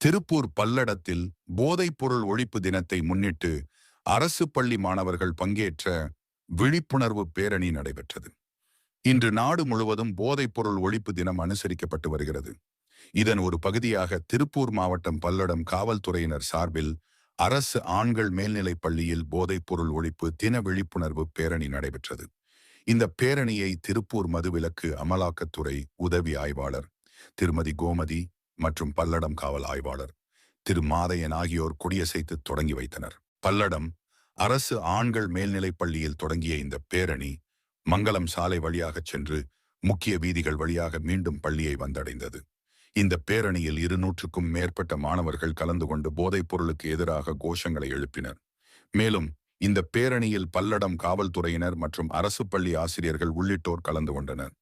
திருப்பூர் பல்லடத்தில் போதைப்பொருள் ஒழிப்பு தினத்தை முன்னிட்டு அரசு பள்ளி மாணவர்கள் பங்கேற்ற விழிப்புணர்வு பேரணி நடைபெற்றது. இன்று நாடு முழுவதும் போதைப்பொருள் ஒழிப்பு தினம் அனுசரிக்கப்பட்டு வருகிறது. இதன் ஒரு பகுதியாக திருப்பூர் மாவட்டம் பல்லடம் காவல்துறையினர் சார்பில் அரசு ஆண்கள் மேல்நிலைப் பள்ளியில் போதைப்பொருள் ஒழிப்பு தின விழிப்புணர்வு பேரணி நடைபெற்றது. இந்த பேரணியை திருப்பூர் மதுவிலக்கு அமலாக்கத்துறை உதவி ஆய்வாளர் திருமதி கோமதி மற்றும் பல்லடம் காவல் ஆய்வாளர் திரு மாதையன் ஆகியோர் கொடியசைத்து தொடங்கி வைத்தனர். பல்லடம் அரசு ஆண்கள் மேல்நிலைப் பள்ளியில் தொடங்கிய இந்த பேரணி மங்களம் சாலை வழியாக சென்று முக்கிய வீதிகள் வழியாக மீண்டும் பள்ளியை வந்தடைந்தது. இந்த பேரணியில் இருநூற்றுக்கும் மேற்பட்ட மாணவர்கள் கலந்து கொண்டு போதைப் பொருளுக்கு எதிராக கோஷங்களை எழுப்பினர். மேலும் இந்த பேரணியில் பல்லடம் காவல்துறையினர் மற்றும் அரசு பள்ளி ஆசிரியர்கள் உள்ளிட்டோர் கலந்து கொண்டனர்.